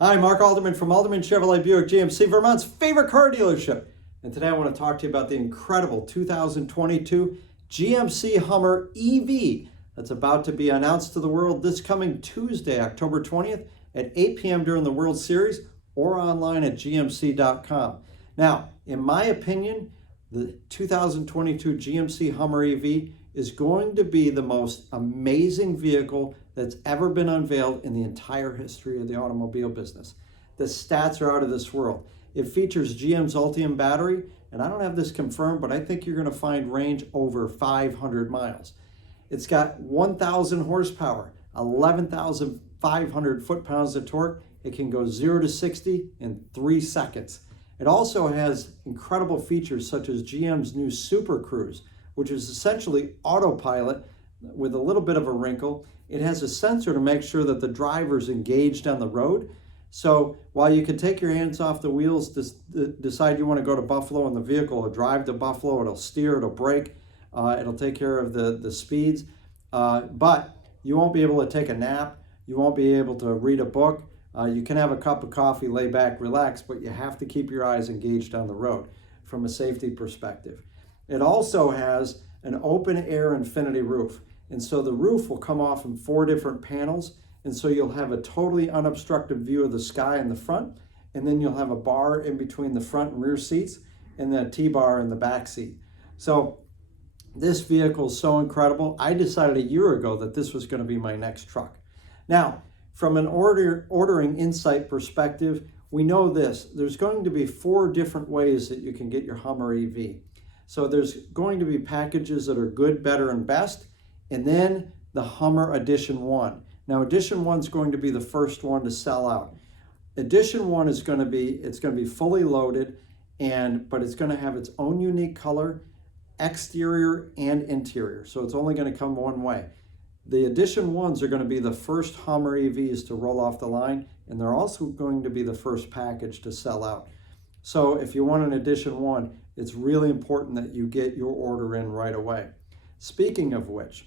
Hi, Mark Alderman from Alderman Chevrolet Buick GMC, Vermont's favorite car dealership. And today I want to talk to you about the incredible 2022 GMC Hummer EV that's about to be announced to the world this coming Tuesday, October 20th at 8 p.m. during the World Series or online at gmc.com. Now, in my opinion, the 2022 GMC Hummer EV is going to be the most amazing vehicle that's ever been unveiled in the entire history of the automobile business. The stats are out of this world. It features GM's Ultium battery, and I don't have this confirmed, but I think you're going to find range over 500 miles. It's got 1,000 horsepower, 11,500 foot-pounds of torque. It can go 0 to 60 in 3 seconds. It also has incredible features such as GM's new Super Cruise, which is essentially autopilot with a little bit of a wrinkle. It has a sensor to make sure that the driver's engaged on the road. So while you can take your hands off the wheels, decide you want to go to Buffalo in the vehicle, or drive to Buffalo, it'll steer, it'll brake, it'll take care of the speeds. But you won't be able to take a nap. You won't be able to read a book. You can have a cup of coffee, lay back, relax, but you have to keep your eyes engaged on the road from a safety perspective. It also has an open air infinity roof. And so the roof will come off in 4 different panels. And so you'll have a totally unobstructed view of the sky in the front. And then you'll have a bar in between the front and rear seats, and then a T-bar in the back seat. So this vehicle is so incredible. I decided a year ago that this was going to be my next truck. Now, from an ordering insight perspective, we know this. There's going to be 4 different ways that you can get your Hummer EV. So there's going to be packages that are good, better, and best, and then the Hummer Edition 1. Now, Edition 1 is going to be the first one to sell out. Edition 1 is going to be fully loaded, but it's going to have its own unique color, exterior and interior. So it's only going to come one way. The Edition 1s are going to be the first Hummer EVs to roll off the line, and they're also going to be the first package to sell out. So if you want an Edition 1, it's really important that you get your order in right away. Speaking of which,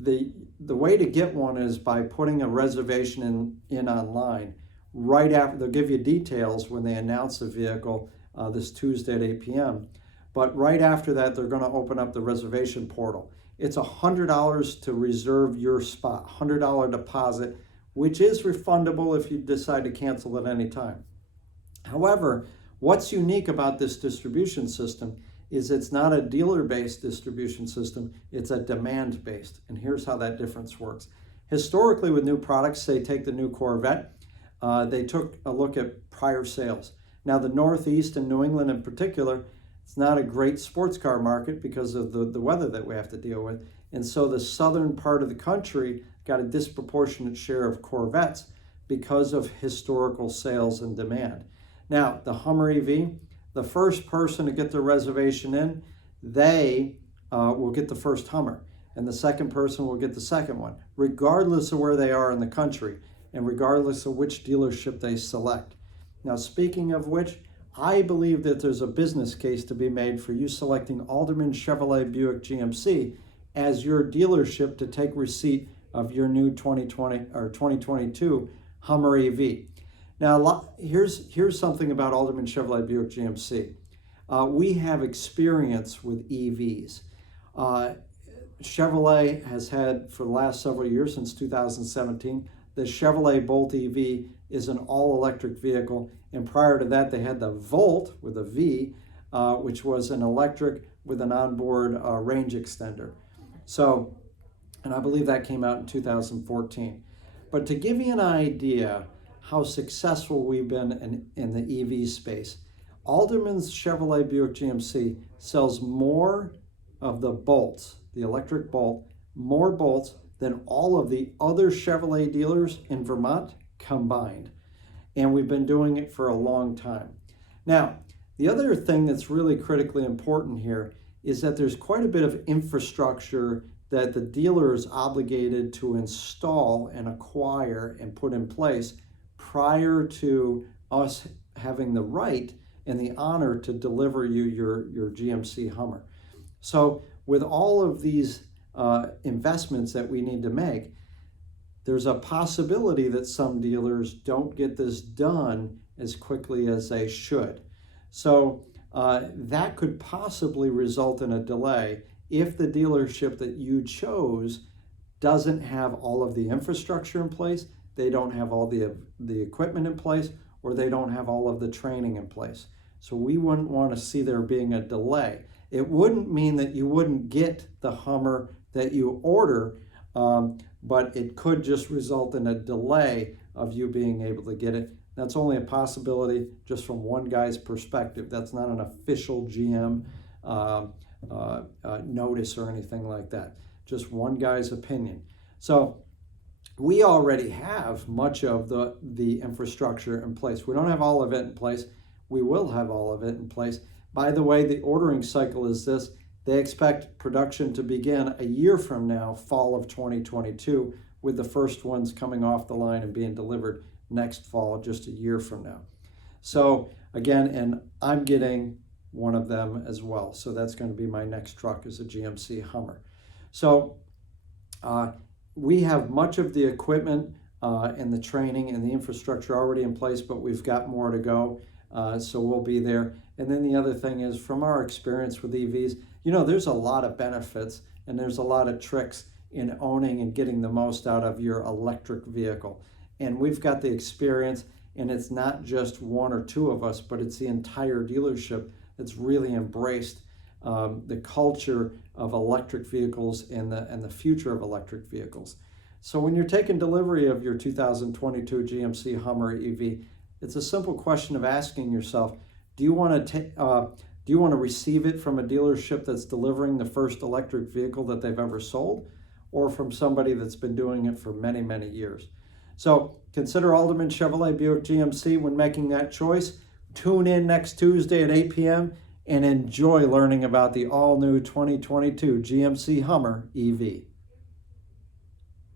the way to get one is by putting a reservation in online. Right after, they'll give you details when they announce the vehicle this Tuesday at 8 p.m. But right after that, they're going to open up the reservation portal. It's $100 to reserve your spot, $100 deposit, which is refundable if you decide to cancel at any time. However, what's unique about this distribution system is it's not a dealer-based distribution system, it's a demand-based. And here's how that difference works. Historically, with new products, say take the new Corvette, they took a look at prior sales. Now the Northeast and New England in particular, it's not a great sports car market because of the weather that we have to deal with. And so the southern part of the country got a disproportionate share of Corvettes because of historical sales and demand. Now, the Hummer EV, the first person to get their reservation in, they will get the first Hummer, and the second person will get the second one, regardless of where they are in the country and regardless of which dealership they select. Now, speaking of which, I believe that there's a business case to be made for you selecting Alderman Chevrolet Buick GMC as your dealership to take receipt of your new 2020 or 2022 Hummer EV. Now, here's something about Alderman Chevrolet Buick GMC. We have experience with EVs. Chevrolet has had, for the last several years, since 2017, the Chevrolet Bolt EV is an all-electric vehicle. And prior to that, they had the Volt with a V, which was an electric with an onboard range extender. So, and I believe that came out in 2014. But to give you an idea how successful we've been in the EV space, Alderman's Chevrolet Buick GMC sells more of the Bolts, the electric Bolt, more Bolts than all of the other Chevrolet dealers in Vermont combined. And we've been doing it for a long time. Now, the other thing that's really critically important here is that there's quite a bit of infrastructure that the dealer is obligated to install and acquire and put in place prior to us having the right and the honor to deliver you your GMC Hummer. So with all of these investments that we need to make, there's a possibility that some dealers don't get this done as quickly as they should. So that could possibly result in a delay if the dealership that you chose doesn't have all of the infrastructure in place, they don't have all the equipment in place, or they don't have all of the training in place. So we wouldn't want to see there being a delay. It wouldn't mean that you wouldn't get the Hummer that you order, but it could just result in a delay of you being able to get it. That's only a possibility just from one guy's perspective. That's not an official GM notice or anything like that. Just one guy's opinion. So we already have much of the infrastructure in place. We don't have all of it in place. We will have all of it in place. By the way, the ordering cycle is this. They expect production to begin a year from now, fall of 2022, with the first ones coming off the line and being delivered next fall, just a year from now. So again, and I'm getting one of them as well. So that's going to be my next truck, is a GMC Hummer. So we have much of the equipment and the training and the infrastructure already in place, but we've got more to go. So we'll be there. And then the other thing is, from our experience with EVs, there's a lot of benefits and there's a lot of tricks in owning and getting the most out of your electric vehicle. And we've got the experience, and it's not just one or two of us, but it's the entire dealership that's really embraced the culture of electric vehicles and the future of electric vehicles. So when you're taking delivery of your 2022 GMC Hummer EV, it's a simple question of asking yourself, do you want to receive it from a dealership that's delivering the first electric vehicle that they've ever sold, or from somebody that's been doing it for many, many years? So consider Alderman Chevrolet Buick GMC when making that choice. Tune in next Tuesday at 8 p.m. and enjoy learning about the all-new 2022 GMC Hummer EV.